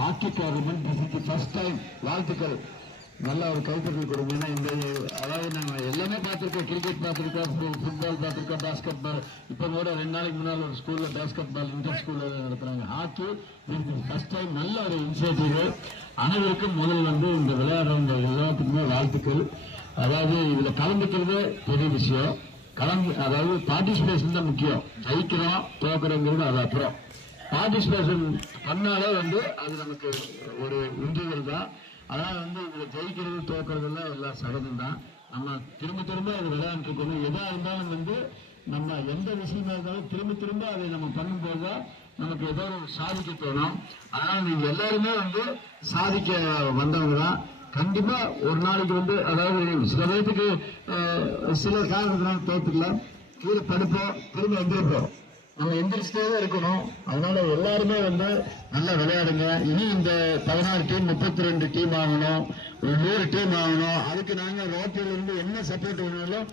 Hockey tournament first time. வாழ்த்துக்கள். நல்ல ஒரு கைத்தட்டல் கொடுங்க. இந்த அதாவது நம்ம எல்லாமே பார்த்துருக்கோம். கிரிக்கெட் பார்த்துருக்கோம், ஃபுட்பால் பார்த்துருக்கோம், பாஸ்கெட் பால். இப்போ கூட 2 நாளைக்கு முன்னால் ஒரு ஸ்கூல்ல பாஸ்கெட் பால் இன்டர் ஸ்கூல்ல நடத்துறாங்க. Hockey first time. நல்ல ஒரு இனிஷியேட்டிவ். அனைவருக்கும் முதல் இந்த விளையாடுறவங்க எல்லாத்துக்குமே வாழ்த்துக்கள். அதாவது இதுல கலந்துக்கிறது பெரிய விஷயம். அதாவது பார்ட்டிசிபேஷன் தான் முக்கியம். ஜெயிக்கிறோம் தோக்குறோங்கிறது அது அப்புறம். பார்ட்டிசிபேஷன் பண்ணாலே அது நமக்கு ஒரு இன்றியல் தான். அதனால இதுல ஜெயிக்கிறது தோக்குறது எல்லாம் சகஜம் தான். நம்ம திரும்ப திரும்ப அது விளையாண்டு இருக்கணும். எதா இருந்தாலும் நம்ம எந்த விஷயமா இருந்தாலும் திரும்ப திரும்ப அதை நம்ம பண்ணும்போது நமக்கு ஏதோ ஒரு சாதிக்க தோணும். அதனால நீங்க எல்லாருமே சாதிக்க வந்தவங்க தான். கண்டிப்பா ஒரு நாளைக்கு அதாவது சில பேருக்கு சில காரணத்தினால தோத்துக்கலாம், கீழே படுப்போம், திரும்ப எந்திரிப்போம். நம்ம எந்திரிச்சுட்டே தான் இருக்கணும். அதனால எல்லாருமே நல்லா விளையாடுங்க. இனி இந்த 16 டீம் 32 டீம் ஆகணும், 100 டீம் ஆகணும். அதுக்கு நாங்க ரோட்டிலிருந்து என்ன சப்போர்ட் வேணாலும்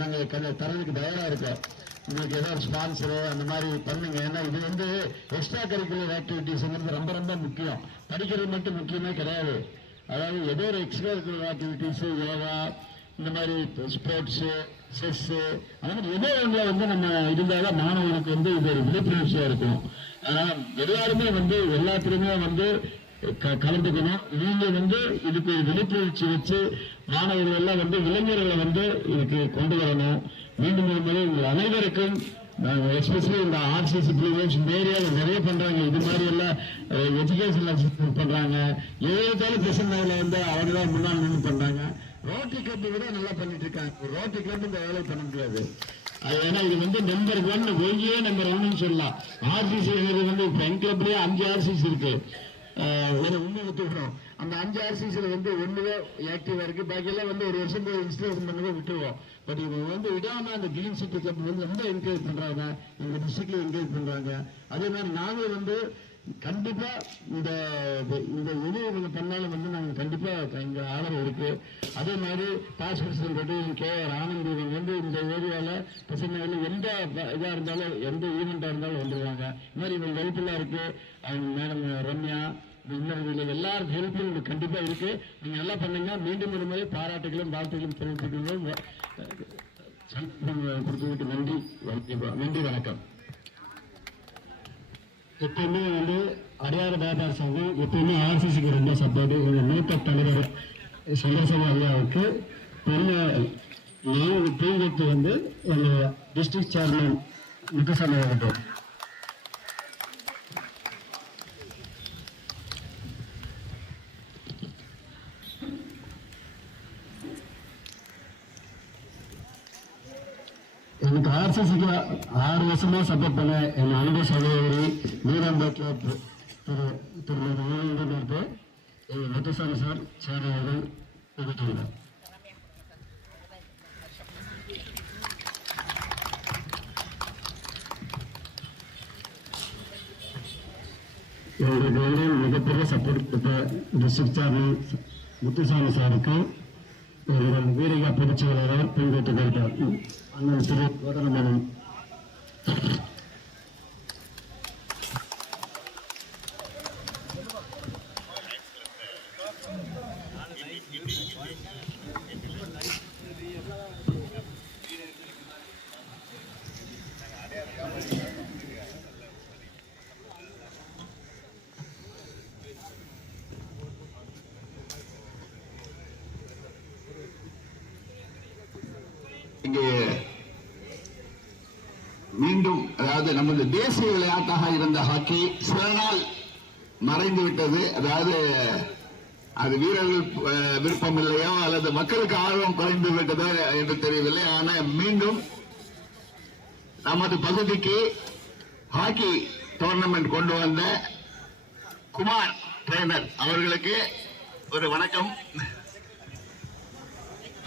நாங்க தரதுக்கு தயாரா இருக்கோம். உங்களுக்கு ஏதாவது ஸ்பான்சரு அந்த மாதிரி பண்ணுங்க. ஏன்னா இது எக்ஸ்ட்ரா கரிக்குலர் ஆக்டிவிட்டிஸ்ங்கிறது ரொம்ப ரொம்ப முக்கியம். படிக்கிறது மட்டும் முக்கியமே கிடையாது. அதாவது ஏதோ ஒரு எக்ஸ்ட்ரா கரிக்குலர் ஆக்டிவிட்டிஸ், யோகா, இந்த மாதிரி ஸ்போர்ட்ஸு, செஸ்ஸு, அந்த மாதிரி ஏதோ ஒன்றில் நம்ம இருந்தால்தான் மாணவனுக்கு இது ஒரு விழிப்புணர்ச்சியாக இருக்கும். அதனால எல்லாருமே எல்லாத்துலேயுமே கலந்துக்கணும். நீங்க இதுக்கு ஒரு விழிப்புணர்ச்சி வச்சு மாணவர்கள் எல்லாம் இளைஞர்களை இதுக்கு கொண்டு வரணும். மீண்டும் உங்கள் அனைவருக்கும் எஸ்பெஷலி இந்த ஆர்சிசி பிள்ளைகள் இந்த ஏரியாவில் நிறைய பண்றாங்க. இது மாதிரி எல்லாம் எஜுகேஷன் அசிஸ்டன்ட் பண்றாங்க. ஏதாவது பிரச்சனைகளை அவங்க தான் முன்னாள் நின்று பண்றாங்க. ரோட்டரி கிளப் விட நல்லா பண்ணிட்டு இருக்காங்க. ரோட்டரி கிளப் இந்த வேலையை பண்ண முடியாது. ஏன்னா இது நம்பர் 1 ஒய்யே நம்பர் 1 சொல்லலாம். ஆர்சிசி இப்ப என் கிளப்லயே 5 ஆர்சிசி இருக்கு. உண்மை ஒத்துக்கிறோம். அந்த 5 ஆர்சிசில ஒண்ணுவே ஆக்டிவா இருக்கு. பாக்கி எல்லாம் ஒரு வருஷம் போய் இன்ஸ்டாலேஷன் பண்ணவே விட்டுருவோம். பட் இவங்க விடாம அந்த கிரீன் சிட்டி கிளப் ரொம்ப என்கரேஜ் பண்றாங்க. எங்க டிஸ்ட்ரிக்ட்ல என்கரேஜ் பண்றாங்க. அதே மாதிரி நாங்களும் கண்டிப்பா இந்த எது இவங்க பண்ணாலும் நாங்க கண்டிப்பா எங்க ஆதரவு இருக்கு. அதே மாதிரி பாஸ்பர்சன் ரெட்டி, KR ஆனந்த் இவங்க இந்த ஏரியால பசங்க எந்த இதா இருந்தாலும் எந்த ஈவெண்டா இருந்தாலும் வந்துருவாங்க. இந்த மாதிரி இவங்க ஹெல்ப்ஃபுல்லா இருக்கு. அவங்க மேடம் ரம்யா எல்லாருக்கும் ஹெல்ப் கண்டிப்பா இருக்கு. நீங்க நல்லா பண்ணுங்க. மீண்டும் ஒரு முறை பாராட்டுகளும் வாழ்த்துகளும் தெரிவித்துக்கொள்வோம். கொடுத்ததுக்கு நன்றி. நன்றி, வணக்கம். எப்பயுமே அடையாள வியாபார சங்கம் எப்பயுமே ஆர்சிசிக்கு ரொம்ப சப்போர்ட். மூத்த தலைவர் சந்திரசேகர் ஐயாவுக்கு நான் தூங்கத்து டிஸ்ட்ரிக்ட் சேர்மன் முத்துசாமி அவர்கள் எனக்கு ஆர்சிசிக்கு 6 வருஷமா சப்போர்ட் பண்ண என் அன்பு சகோதரி நீராம்பேட்டில் திரு முத்துசாமி சார் சேர் அவர்கள் நிகழ்த்துள்ளார். எங்களுக்கு மிகப்பெரிய சப்போர்ட் கொடுத்த டிஸ்ட்ரிக்ட் சேர்மன் முத்துசாமி சாருக்கு எங்கள் வீரகா பொதுச் செயலாளர் பெண்கோட்டு கேட்டார் அண்ணன் திரு கோதரமணன். இங்கே மீண்டும் அதாவது நமது தேசிய விளையாட்டாக இருந்த ஹாக்கி சில நாள் மறைந்து விட்டது. அதாவது அது வீரர்கள் விருப்பம் இல்லையோ அல்லது மக்களுக்கு ஆர்வம் குறைந்து விட்டதோ என்று தெரியவில்லை. ஆனால் மீண்டும் நமது பகுதிக்கு ஹாக்கி டோர்னமெண்ட் கொண்டு வந்த குமார் ட்ரெய்னர் அவர்களுக்கு ஒரு வணக்கம்.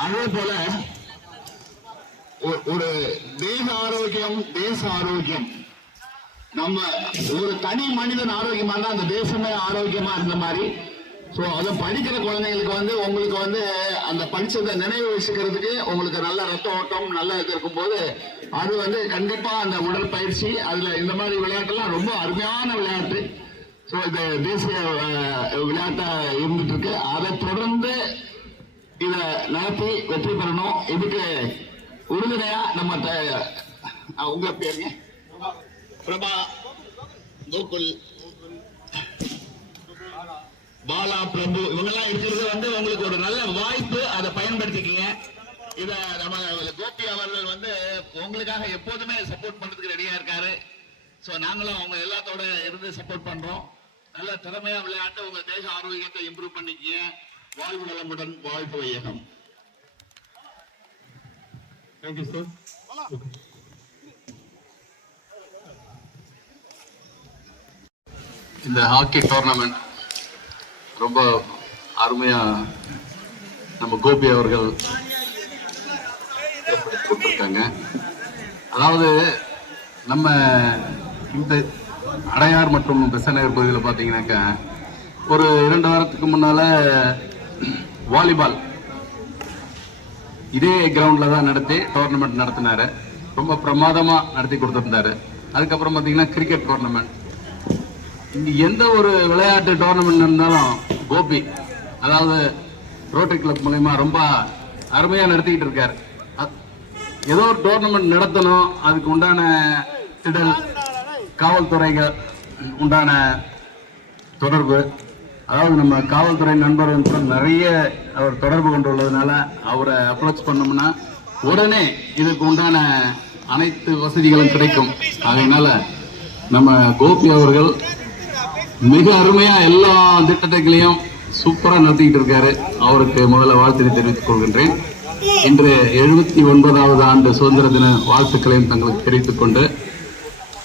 அதே போல ஒரு தேச ஆரோக்கியம் நம்ம ஒரு தனி மனிதன் ஆரோக்கியமா இருந்தா அந்த தேசமே ஆரோக்கியமா இருந்த மாதிரி ஸோ அது படிக்கிற குழந்தைங்களுக்கு வந்து உங்களுக்கு வந்து அந்த படிச்சதை நினைவு வச்சுக்கிறதுக்கு உங்களுக்கு நல்ல ரத்த ஓட்டம் நல்ல இது இருக்கும்போது அது வந்து கண்டிப்பா அந்த உடற்பயிற்சி அதுல இந்த மாதிரி விளையாட்டுலாம் ரொம்ப அருமையான விளையாட்டு. ஸோ இது தேசிய விளையாட்டா இருந்துட்டு இருக்கு. அதை தொடர்ந்து இதை நடத்தி வெற்றி பெறணும். இதுக்கு உறுதுணையா நம்ம உங்க பேருங்க பிரபா, கோகுல், பாலா, பிரபு இவங்கெல்லாம் இருக்கிறது வந்து உங்களுக்கு ஒரு நல்ல வாய்ப்பு. அதை பயன்படுத்திக்கீங்க. இத நம்ம கோபி அவர்கள் வந்து உங்களுக்காக எப்போதுமே சப்போர்ட் பண்றதுக்கு ரெடியா இருக்காரு. சோ நாங்களும் அவங்க எல்லாத்தோட இருந்து சப்போர்ட் பண்றோம். நல்ல திறமையா விளையாட்டு உங்க தேச ஆரோக்கியத்தை இம்ப்ரூவ் பண்ணிக்கீங்க. வாழ்வு நலமுடன் வாழ்வு வையகம். Thank you sir. இந்த ஹாக்கி டோர்னமெண்ட் ரொம்ப அருமையா நம்ம கோபி அவர்கள் கொடுத்திருக்காங்க. அதாவது நம்ம இந்த அடையார் மற்றும் பெசநகர் பகுதியில் பார்த்தீங்கன்னாக்கா ஒரு 2 வாரத்துக்கு முன்னால வாலிபால் இதே கிரவுண்ட்ல தான் நடத்தி டோர்னமெண்ட் நடத்தினாரு. ரொம்ப பிரமாதமா நடத்தி கொடுத்திருந்தாரு. அதுக்கப்புறம் பார்த்தீங்கன்னா கிரிக்கெட் டோர்னமெண்ட், இங்க எந்த ஒரு விளையாட்டு டோர்னமெண்ட் இருந்தாலும் கோபி அதாவது ரோட்டரி கிளப் மூலமா ரொம்ப அருமையா நடத்திக்கிட்டு இருக்காரு. ஏதோ ஒரு டோர்னமெண்ட் நடத்தணும், அதுக்கு உண்டான திடல், காவல்துறைகள் உண்டான தொடர்பு, அதாவது நம்ம காவல்துறை நண்பர்கள் கூட நிறைய அவர் தொடர்பு கொண்டுள்ளதுனால அவரை அப்ரோச் பண்ணோம்னா உடனே இதுக்கு உண்டான அனைத்து வசதிகளும் கிடைக்கும். அதனால நம்ம கோபி அவர்கள் மிக அருமையா எல்லா திட்டங்களையும் சூப்பரா நடத்திக்கிட்டு இருக்காரு. அவருக்கு முதல்ல வாழ்த்தினை தெரிவித்துக் கொள்கின்றேன். இன்று 79வது ஆண்டு சுதந்திர தின வாழ்த்துக்களையும் தங்களுக்கு தெரிவித்துக் கொண்டு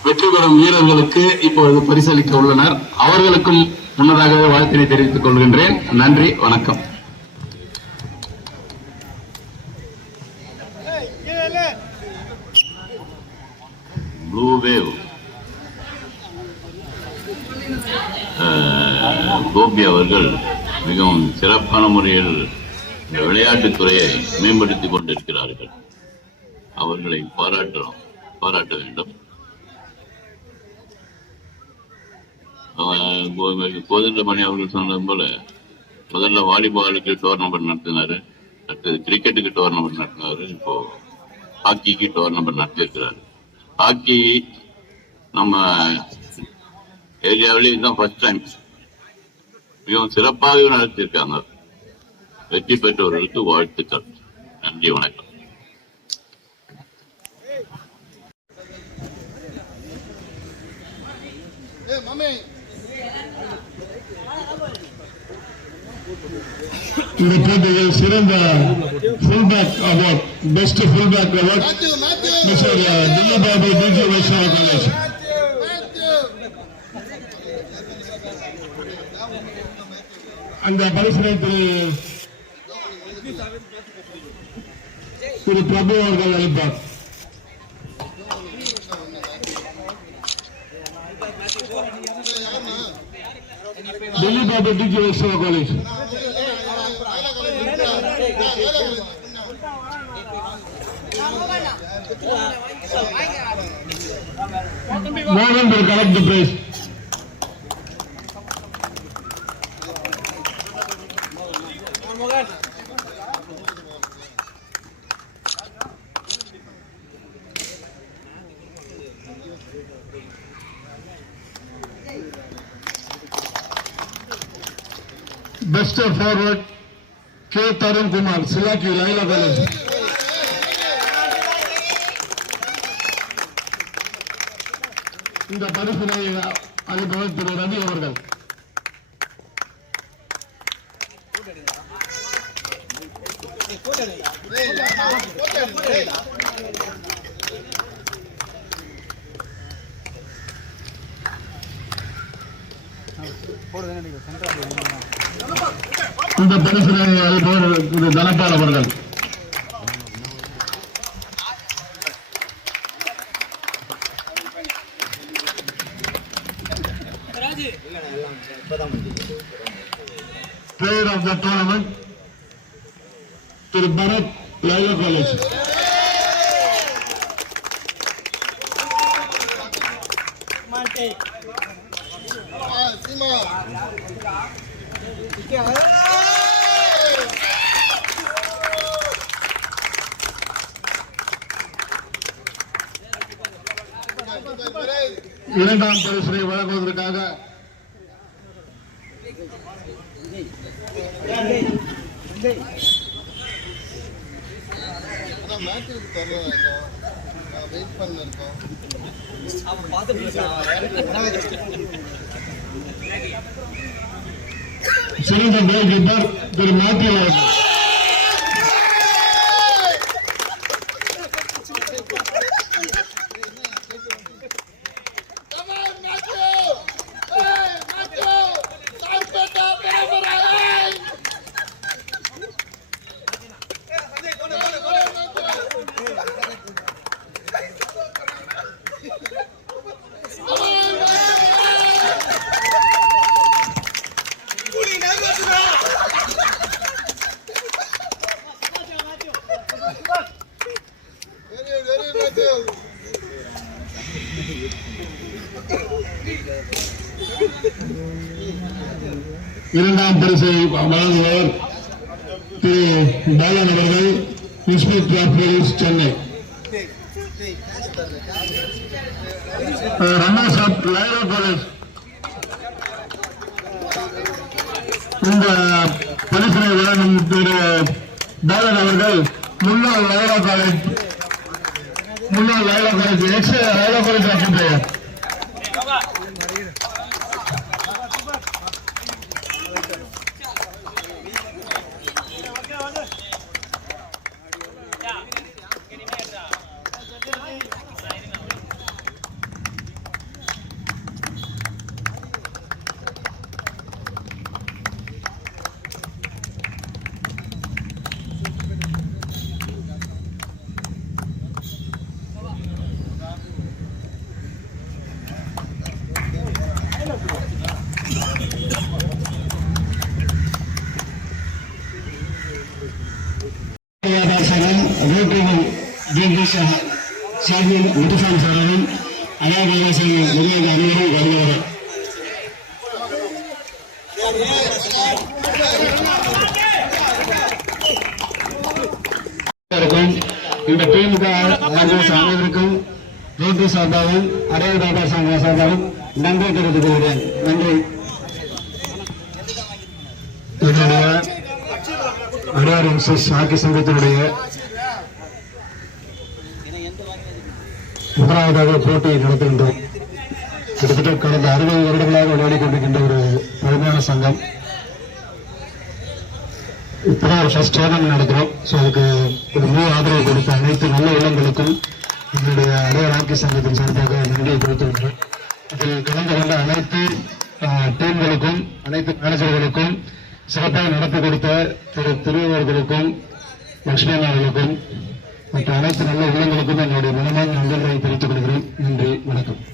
வெற்றி பெறும் வீரர்களுக்கு இப்பொழுது பரிசளிக்க உள்ளனர். அவர்களுக்கும் முன்னதாகவே வாழ்த்தினை தெரிவித்துக் கொள்கின்றேன். நன்றி, வணக்கம். ப்ளூ வேவ் கோபி அவர்கள் மிகவும் சிறப்பான முறையில் இந்த விளையாட்டுத்துறையை மேம்படுத்திக் கொண்டிருக்கிறார்கள். அவர்களை பாராட்ட வேண்டும். கோதண்டமணி அவர்கள் சொன்னது போல முதல்ல வாலிபாலுக்கு டோர்னமெண்ட் நடத்தினாரு, அடுத்தது கிரிக்கெட்டுக்கு டோர்னமெண்ட் நடத்தினாரு, இப்போ ஹாக்கிக்கு டோர்னமெண்ட் நடத்தியிருக்கிறாரு. ஹாக்கி நம்ம ஏரியாவிலே இதுதான் ஃபர்ஸ்ட் டைம். மிகவும் சிறப்பாக நடத்தியிருக்காங்க. வெற்றி பெற்றவர்களுக்கு வாழ்த்துக்கள். நன்றி, வணக்கம். இந்த போட்டியில் சிறந்த fullback award, best fullback award mister Dilli Babu DG Vaishnava college. அந்த பரிசனை திரு பிரபு அவர்கள் அளிப்பார். Dilli Babu DG Vaishnava college. Morgan will collect the prize. Best forward K. Tarun Kumar, Silaki, Laila College. இந்த பரிசினை அளிப்பவர் திரு ரவி அவர்கள். இந்த பரிசினை அளிப்பவர் திரு தனபால் அவர்கள். player of the tournament, Thiru Bharat, Laila College. இரண்டாம் பரிசினை வழங்குவதற்காக சிறந்த கோல் கீப்பர் திரு மாத்தியு அவர்கள். இரண்டாம் பரிசை வழங்குவர் திரு பாலன் அவர்கள், inspector of police, Chennai. Runners up Loyola college. இந்த பரிசினை வழங்கும் திரு பாலன் அவர்கள் முன்னாள் Loyola college ex Loyola college ஆசிரியர். சார்பில் முத்துசாமி சாரவும் அனாதாசன் நிர்வாக அனைவரும் வருகிறார்கள். இந்த டீமுக்கு அனைவருக்கும் ரோட்டரி சார்பாகவும் அடையாள தாத்தா சங்க சார்பாகவும் நன்றி தெரிவித்துக் கொள்கிறேன். நன்றி. என்னுடைய அடையார் எம்எஸ்எஸ் ஹாக்கி சங்கத்தினுடைய முதலாவதாக போட்டியை நடத்துகின்றோம். கிட்டத்தட்ட கடந்த 60 வருடங்களாக விளையாடி கொண்டிருக்கின்ற ஒரு பழமையான சங்கம். இப்பதான் ஃபர்ஸ்ட் டோர்னமெண்ட் நடக்கிறோம். ஸோ அதுக்கு ஒரு முழு ஆதரவு கொடுத்த அனைத்து நல்ல உள்ளங்களுக்கும் என்னுடைய அடையார் ஹாக்கி சங்கத்தின் சார்பாக நன்றியை கொடுத்துள்ளேன். இதில் கலந்து கொண்ட அனைத்து டீம்களுக்கும், அனைத்து மேனேஜர்களுக்கும், சிறப்பாக நடத்தி கொடுத்த திரு திருவர்களுக்கும், லட்சுமி அவர்களுக்கும், மற்ற அனைத்து நல்ல உள்ளங்களுக்கும் என்னுடைய மனமான நன்றிகளை தெரிவித்துக் கொள்கிறேன். நன்றி, வணக்கம்.